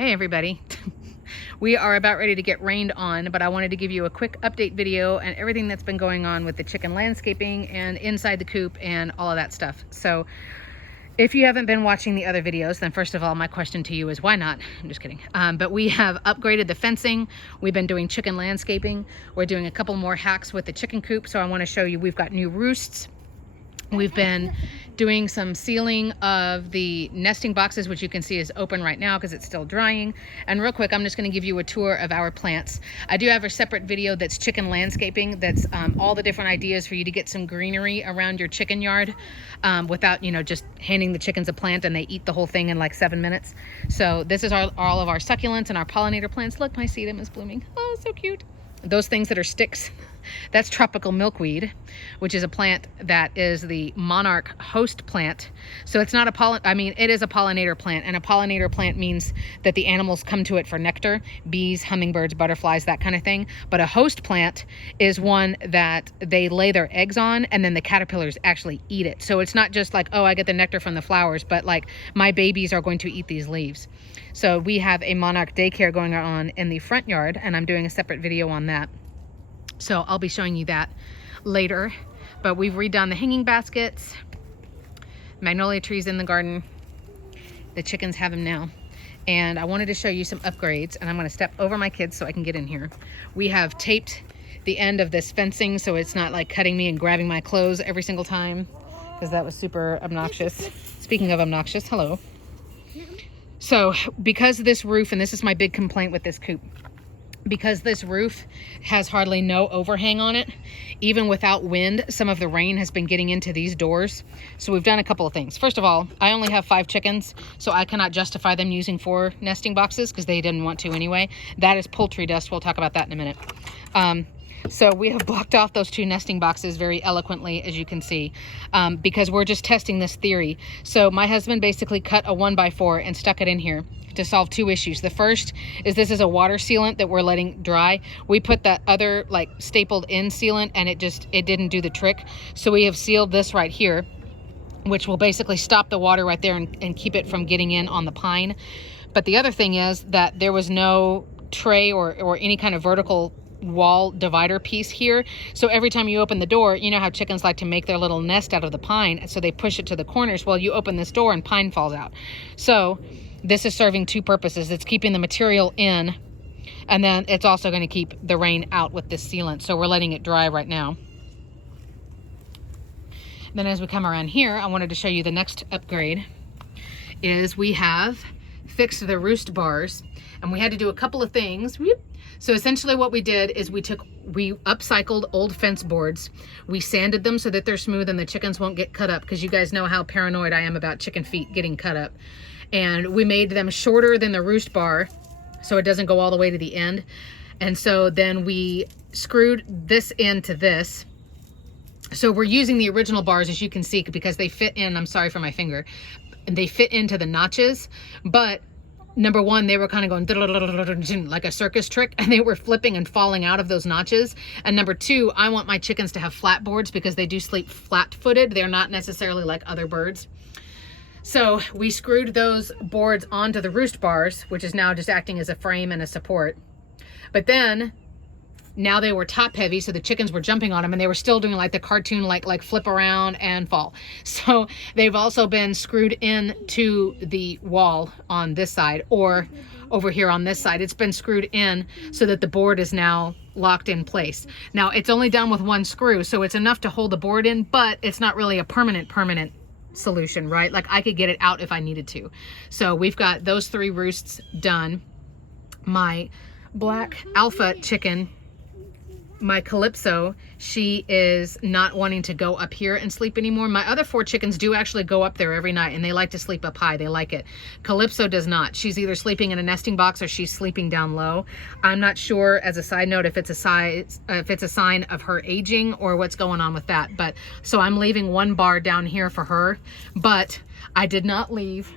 Hey everybody. We are about ready to get rained on, but I wanted to give you a quick update video and everything that's been going on with the chicken landscaping and inside the coop and all of that stuff. So if you haven't been watching the other videos, then first of all, my question to you is why not? I'm just kidding. But we have upgraded the fencing. We've been doing chicken landscaping. We're doing a couple more hacks with the chicken coop. So I want to show you, we've got new roosts. We've been doing some sealing of the nesting boxes, which you can see is open right now because it's still drying. And real quick, I'm just going to give you a tour of our plants. I do have a separate video that's chicken landscaping. That's all the different ideas for you to get some greenery around your chicken yard without, just handing the chickens a plant and they eat the whole thing in like 7 minutes. So this is all of our succulents and our pollinator plants. Look, my sedum is blooming. Oh, so cute. Those things that are sticks, that's tropical milkweed, which is a plant that is the monarch host plant. So it's not it is a pollinator plant, and a pollinator plant means that the animals come to it for nectar, bees, hummingbirds, butterflies, that kind of thing. But a host plant is one that they lay their eggs on and then the caterpillars actually eat it. So it's not just like, oh, I get the nectar from the flowers, but like my babies are going to eat these leaves. So we have a monarch daycare going on in the front yard, and I'm doing a separate video on that. So I'll be showing you that later. But we've redone the hanging baskets, magnolia trees in the garden. The chickens have them now. And I wanted to show you some upgrades, and I'm going to step over my kids so I can get in here. We have taped the end of this fencing so it's not like cutting me and grabbing my clothes every single time, because that was super obnoxious. Speaking of obnoxious, hello. So because this roof, and this is my big complaint with this coop, because this roof has hardly no overhang on it, even without wind, some of the rain has been getting into these doors. So we've done a couple of things. First of all, I only have 5 chickens, so I cannot justify them using 4 nesting boxes because they didn't want to anyway. That is poultry dust. We'll talk about that in a minute. So we have blocked off those 2 nesting boxes very eloquently, as you can see, because we're just testing this theory. So my husband basically cut a 1x4 and stuck it in here to solve 2 issues. The first is this is a water sealant that we're letting dry. We put that other like stapled in sealant and it didn't do the trick. So we have sealed this right here, which will basically stop the water right there and keep it from getting in on the pine. But the other thing is that there was no tray or any kind of vertical wall divider piece here. So every time you open the door, you know how chickens like to make their little nest out of the pine, so they push it to the corners. Well, you open this door and pine falls out. So this is serving 2 purposes. It's keeping the material in, and then it's also going to keep the rain out with this sealant. So we're letting it dry right now. Then as we come around here, I wanted to show you the next upgrade is we have fixed the roost bars, and we had to do a couple of things. So essentially what we did is we upcycled old fence boards. We sanded them so that they're smooth and the chickens won't get cut up, because you guys know how paranoid I am about chicken feet getting cut up. And we made them shorter than the roost bar so it doesn't go all the way to the end. And so then we screwed this into this. So we're using the original bars, as you can see, because they fit in, I'm sorry for my finger, and they fit into the notches. But number one, they were kind of going like a circus trick, and they were flipping and falling out of those notches. And number 2, I want my chickens to have flat boards because they do sleep flat-footed. They're not necessarily like other birds. So we screwed those boards onto the roost bars, which is now just acting as a frame and a support. But then now they were top heavy, so the chickens were jumping on them, and they were still doing like the cartoon, like flip around and fall. So they've also been screwed in to the wall on this side, or over here on this side. It's been screwed in so that the board is now locked in place. Now it's only done with 1 screw, so it's enough to hold the board in, but it's not really a permanent solution, right? Like I could get it out if I needed to. So we've got those 3 roosts done. My black alpha chicken, my Calypso, she is not wanting to go up here and sleep anymore. My other 4 chickens do actually go up there every night, and they like to sleep up high. They like it. Calypso does not. She's either sleeping in a nesting box or she's sleeping down low. I'm not sure, as a side note, if it's a sign of her aging or what's going on with that. But so I'm leaving 1 bar down here for her, but I did not leave.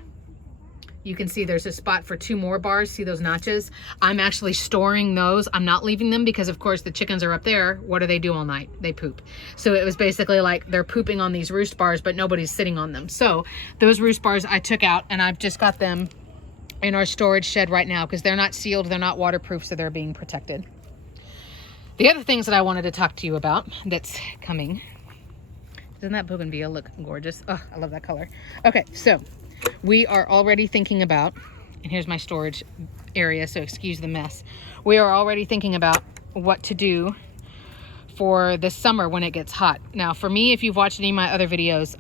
You can see there's a spot for 2 more bars. See those notches? I'm actually storing those. I'm not leaving them because, of course, the chickens are up there. What do they do all night? They poop. So it was basically like they're pooping on these roost bars, but nobody's sitting on them. So those roost bars I took out, and I've just got them in our storage shed right now because they're not sealed, they're not waterproof, so they're being protected. The other things that I wanted to talk to you about that's coming. Doesn't that bougainvillea look gorgeous? Oh, I love that color. Okay, so we are already thinking about, and here's my storage area, so excuse the mess. We are already thinking about what to do for this summer when it gets hot. Now, for me, if you've watched any of my other videos,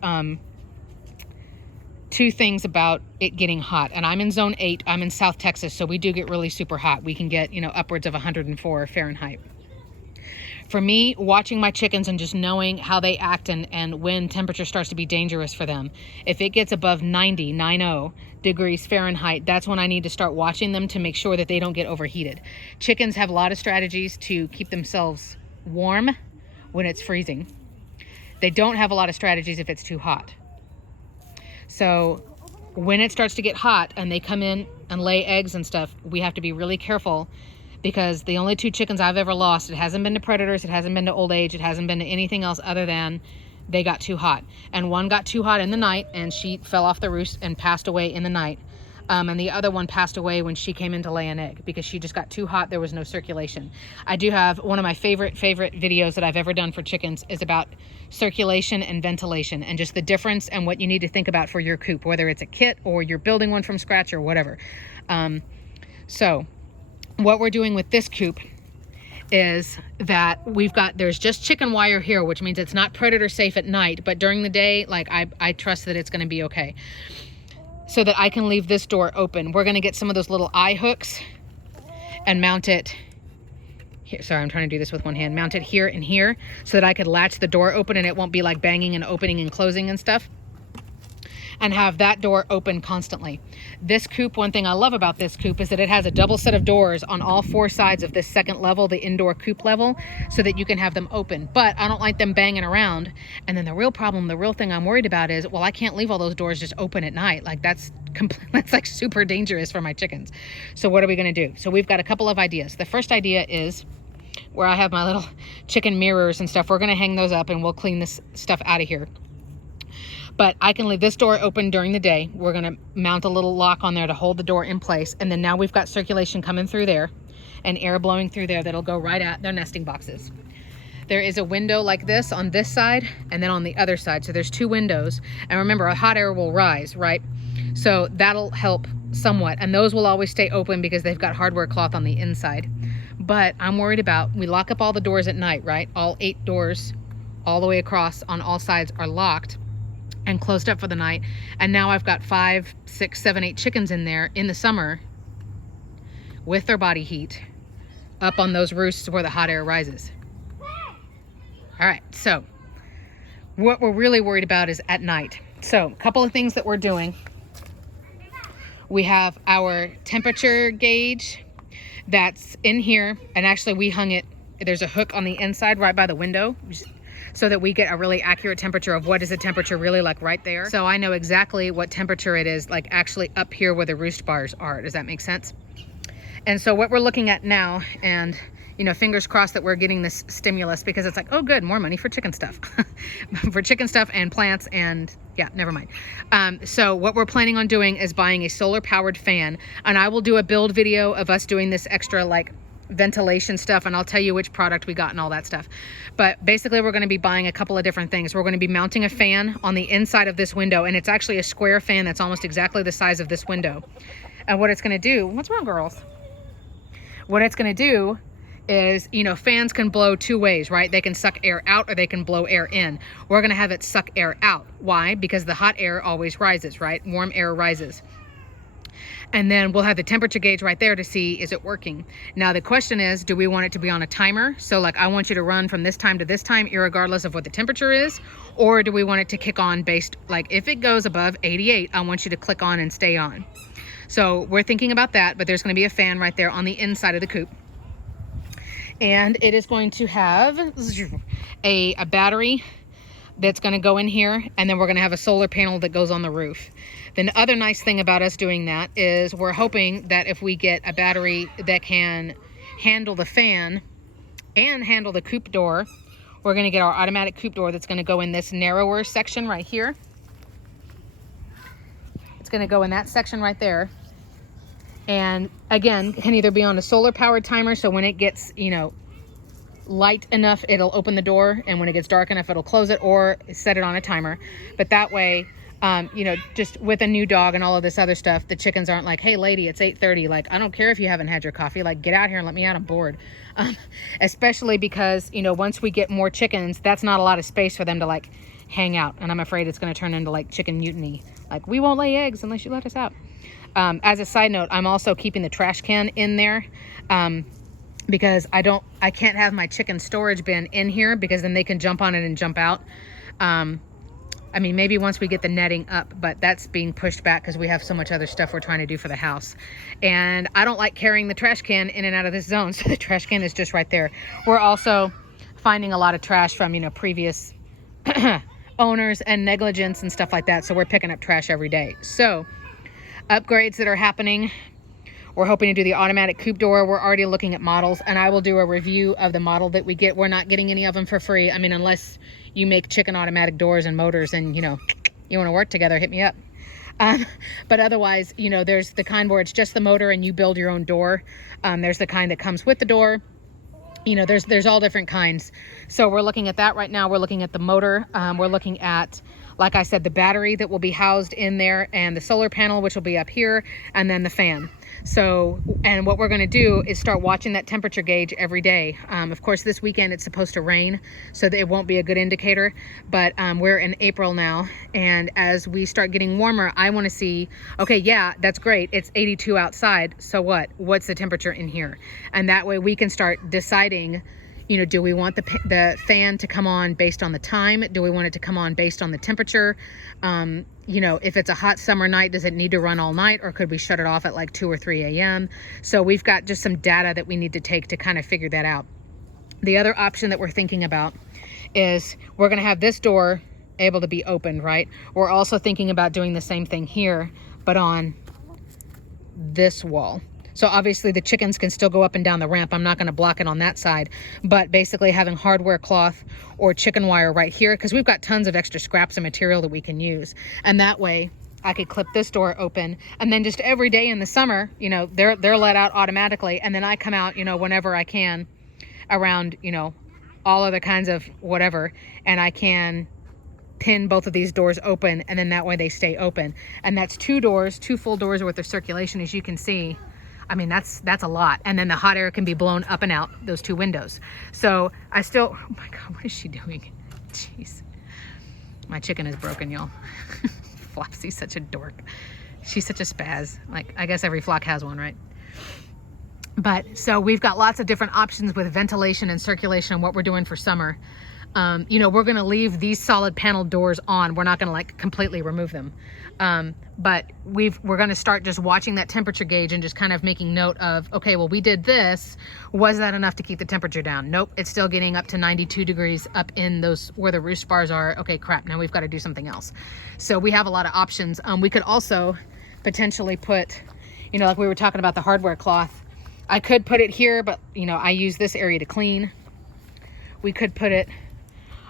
two things about it getting hot. And I'm in zone 8. I'm in South Texas, so we do get really super hot. We can get, you know, upwards of 104 Fahrenheit. For me, watching my chickens and just knowing how they act and when temperature starts to be dangerous for them, if it gets above 90 degrees Fahrenheit, that's when I need to start watching them to make sure that they don't get overheated. Chickens have a lot of strategies to keep themselves warm when it's freezing. They don't have a lot of strategies if it's too hot. So when it starts to get hot and they come in and lay eggs and stuff, we have to be really careful, because the only 2 chickens I've ever lost, it hasn't been to predators, it hasn't been to old age, it hasn't been to anything else other than they got too hot. And one got too hot in the night and she fell off the roost and passed away in the night. And the other one passed away when she came in to lay an egg because she just got too hot. There was no circulation. I do have one of my favorite videos that I've ever done for chickens is about circulation and ventilation and just the difference and what you need to think about for your coop, whether it's a kit or you're building one from scratch or whatever. So what we're doing with this coop is that there's just chicken wire here, which means it's not predator safe at night, but during the day, like I trust that it's going to be okay. So that I can leave this door open. We're going to get some of those little eye hooks and mount it here. Sorry, I'm trying to do this with one hand. Mount it here and here so that I could latch the door open and it won't be like banging and opening and closing and stuff. And have that door open constantly. This coop, one thing I love about this coop is that it has a double set of doors on all 4 sides of this second level, the indoor coop level, so that you can have them open. But I don't like them banging around. And then the real thing I'm worried about is, well, I can't leave all those doors just open at night. Like that's like super dangerous for my chickens. So what are we going to do? So we've got a couple of ideas. The first idea is where I have my little chicken mirrors and stuff. We're going to hang those up and we'll clean this stuff out of here. But I can leave this door open during the day. We're going to mount a little lock on there to hold the door in place. And then now we've got circulation coming through there and air blowing through there that'll go right at their nesting boxes. There is a window like this on this side and then on the other side. So there's 2 windows. And remember, a hot air will rise, right? So that'll help somewhat. And those will always stay open because they've got hardware cloth on the inside. But I'm worried about, we lock up all the doors at night, right? All 8 doors all the way across on all sides are locked and closed up for the night. And now I've got 5, 6, 7, 8 chickens in there in the summer with their body heat up on those roosts where the hot air rises. All right, so what we're really worried about is at night. So a couple of things that we're doing. We have our temperature gauge that's in here, and actually we hung it, there's a hook on the inside right by the window, so that we get a really accurate temperature of what is the temperature really like right there. So I know exactly what temperature it is like actually up here where the roost bars are. Does that make sense? And so what we're looking at now, and you know, fingers crossed that we're getting this stimulus, because it's like, oh good, more money for chicken stuff. For chicken stuff and plants and yeah, never mind. So what we're planning on doing is buying a solar powered fan, and I will do a build video of us doing this extra like ventilation stuff, and I'll tell you which product we got and all that stuff. But basically we're going to be buying a couple of different things. We're going to be mounting a fan on the inside of this window, and it's actually a square fan that's almost exactly the size of this window. And what it's going to do, what's wrong, girls? What it's going to do is, you know, fans can blow 2 ways, right? They can suck air out or they can blow air in. We're going to have it suck air out. Why? Because the hot air always rises, right? Warm air rises. And then we'll have the temperature gauge right there to see, is it working? Now the question is, do we want it to be on a timer? So like, I want you to run from this time to this time, irregardless of what the temperature is, or do we want it to kick on based, like if it goes above 88, I want you to click on and stay on. So we're thinking about that, but there's going to be a fan right there on the inside of the coop. And it is going to have a battery that's going to go in here, and then we're going to have a solar panel that goes on the roof. Then the other nice thing about us doing that is we're hoping that if we get a battery that can handle the fan and handle the coop door, we're going to get our automatic coop door that's going to go in this narrower section right here. It's going to go in that section right there. And again, can either be on a solar powered timer, so when it gets, light enough, it'll open the door, and when it gets dark enough, it'll close it, or set it on a timer. But that way, just with a new dog and all of this other stuff, the chickens aren't like, hey lady, it's 8:30. Like, I don't care if you haven't had your coffee, like, get out here and let me out, I'm bored. Especially because, once we get more chickens, that's not a lot of space for them to like hang out. And I'm afraid it's going to turn into like chicken mutiny. Like, we won't lay eggs unless you let us out. As a side note, I'm also keeping the trash can in there. Because I can't have my chicken storage bin in here, because then they can jump on it and jump out. I mean, maybe once we get the netting up, but that's being pushed back because we have so much other stuff we're trying to do for the house. And I don't like carrying the trash can in and out of this zone, so the trash can is just right there. We're also finding a lot of trash from, previous owners and negligence and stuff like that, so we're picking up trash every day. So, upgrades that are happening. We're hoping to do the automatic coop door. We're already looking at models, and I will do a review of the model that we get. We're not getting any of them for free. I mean, unless you make chicken automatic doors and motors and, you want to work together, hit me up. But otherwise, there's the kind where it's just the motor and you build your own door. There's the kind that comes with the door. There's all different kinds. So we're looking at that right now. We're looking at the motor. We're looking at, like I said, the battery that will be housed in there, and the solar panel, which will be up here, and then the fan. So, and what we're going to do is start watching that temperature gauge every day. Of course, this weekend it's supposed to rain, so that it won't be a good indicator, but we're in April now, and as we start getting warmer, I want to see, okay, yeah, that's great, it's 82 outside, so what's the temperature in here? And that way we can start deciding, do we want the fan to come on based on the time? Do we want it to come on based on the temperature? If it's a hot summer night, does it need to run all night, or could we shut it off at like 2 or 3 a.m.? So we've got just some data that we need to take to kind of figure that out. The other option that we're thinking about is we're going to have this door able to be opened, right? We're also thinking about doing the same thing here, but on this wall. So obviously the chickens can still go up and down the ramp. I'm not going to block it on that side, but basically having hardware cloth or chicken wire right here, because we've got tons of extra scraps of material that we can use. And that way I could clip this door open, and then just every day in the summer, they're let out automatically. And then I come out, whenever I can around, all other kinds of whatever, and I can pin both of these doors open, and then that way they stay open. And that's 2 full doors worth of circulation, as you can see. I mean, that's a lot. And then the hot air can be blown up and out those 2 windows. So I still, oh my God, what is she doing? Jeez. My chicken is broken, y'all. Flopsy's such a dork. She's such a spaz. Like, I guess every flock has one, right? But so we've got lots of different options with ventilation and circulation, what we're doing for summer. We're going to leave these solid panel doors on. We're not going to like completely remove them. But we're going to start just watching that temperature gauge and just kind of making note of, okay, well, we did this. Was that enough to keep the temperature down? Nope. It's still getting up to 92 degrees up in those where the roost bars are. Okay, crap. Now we've got to do something else. So we have a lot of options. We could also potentially put, like we were talking about the hardware cloth. I could put it here, but I use this area to clean. We could put it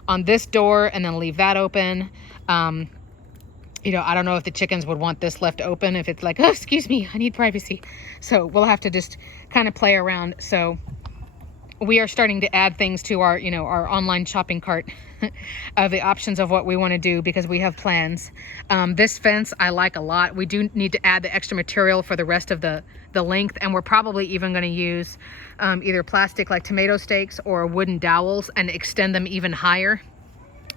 on this door and then leave that open. I don't know if the chickens would want this left open, if it's like, oh, excuse me, I need privacy. So we'll have to just kind of play around. So we are starting to add things to our, our online shopping cart of the options of what we want to do, because we have plans. This fence I like a lot. We do need to add the extra material for the rest of the length, and we're probably even going to use either plastic like tomato stakes or wooden dowels and extend them even higher.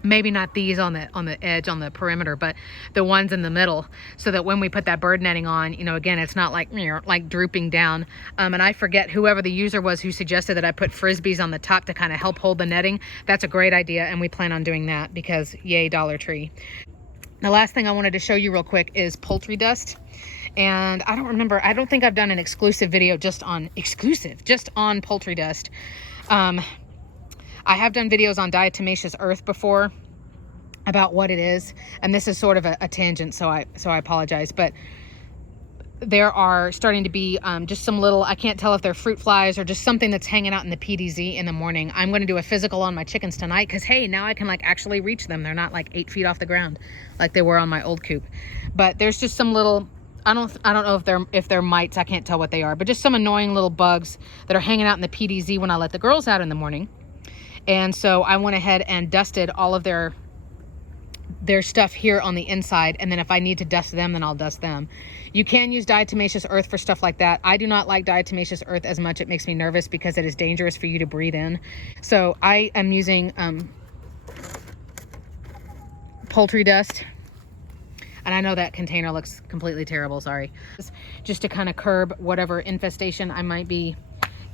Maybe not these on the edge, on the perimeter, but the ones in the middle, so that when we put that bird netting on, again, it's not like drooping down. And I forget whoever the user was who suggested that I put frisbees on the top to kind of help hold the netting. That's a great idea, and we plan on doing that because yay, Dollar Tree. The last thing I wanted to show you real quick is poultry dust. And I don't think I've done an exclusive video just on poultry dust. I have done videos on diatomaceous earth before about what it is, and this is sort of a tangent, so I apologize, but there are starting to be just some little, I can't tell if they're fruit flies or just something that's hanging out in the PDZ in the morning. I'm going to do a physical on my chickens tonight because, hey, now I can like actually reach them. They're not like 8 feet off the ground like they were on my old coop. But there's just some little I don't know if they're mites. I can't tell what they are, but just some annoying little bugs that are hanging out in the PDZ when I let the girls out in the morning. And so I went ahead and dusted all of their stuff here on the inside, and then if I need to dust them, then I'll dust them. You can use diatomaceous earth for stuff like that. I do not like diatomaceous earth as much. It makes me nervous because it is dangerous for you to breathe in. So I am using poultry dust. And I know that container looks completely terrible, sorry. Just to kind of curb whatever infestation I might be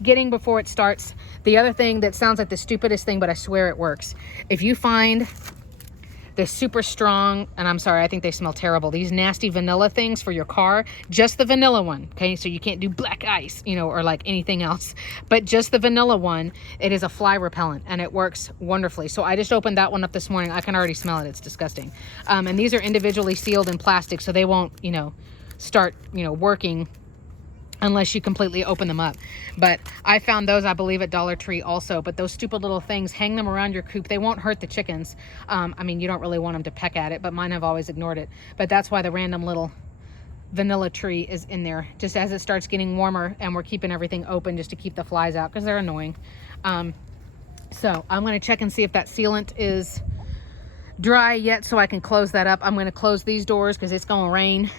getting before it starts. The other thing that sounds like the stupidest thing, but I swear it works. If you find the super strong, and I'm sorry, I think they smell terrible, these nasty vanilla things for your car, just the vanilla one, okay? So you can't do black ice, you know, or like anything else, but just the vanilla one. It is a fly repellent and it works wonderfully. So I just opened that one up this morning. I can already smell it. It's disgusting. And these are individually sealed in plastic, so they won't, you know, start, you know, working unless you completely open them up. But I found those, I believe, at Dollar Tree also. But those stupid little things, hang them around your coop. They won't hurt the chickens. I mean, you don't really want them to peck at it, but mine have always ignored it. But that's why the random little vanilla tree is in there, just as it starts getting warmer, and we're keeping everything open just to keep the flies out because they're annoying. So I'm going to check and see if that sealant is dry yet so I can close that up. I'm going to close these doors because it's going to rain.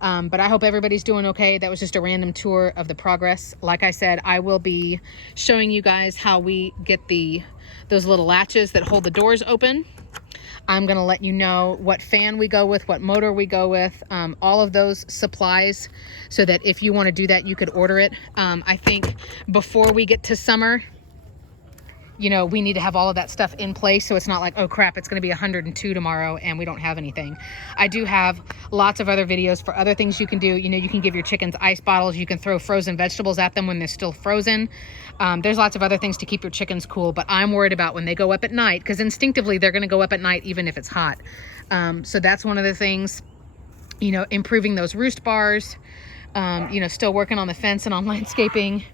But I hope everybody's doing okay. That was just a random tour of the progress. Like I said, I will be showing you guys how we get those little latches that hold the doors open. I'm going to let you know what fan we go with, what motor we go with, all of those supplies, so that if you want to do that, you could order it. I think before we get to summer, you know, we need to have all of that stuff in place, so it's not like, oh crap, it's going to be 102 tomorrow and we don't have anything. I do have lots of other videos for other things you can do. You know, you can give your chickens ice bottles. You can throw frozen vegetables at them when they're still frozen. There's lots of other things to keep your chickens cool, but I'm worried about when they go up at night, because instinctively they're going to go up at night even if it's hot. So that's one of the things, you know, improving those roost bars, you know, still working on the fence and on landscaping,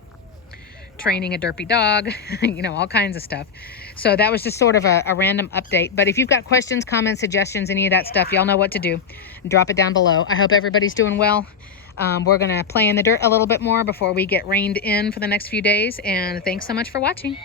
training a derpy dog, you know, all kinds of stuff. So that was just sort of a random update. But if you've got questions, comments, suggestions, any of that stuff, y'all know what to do. Drop it down below. I hope everybody's doing well. We're going to play in the dirt a little bit more before we get rained in for the next few days. And thanks so much for watching.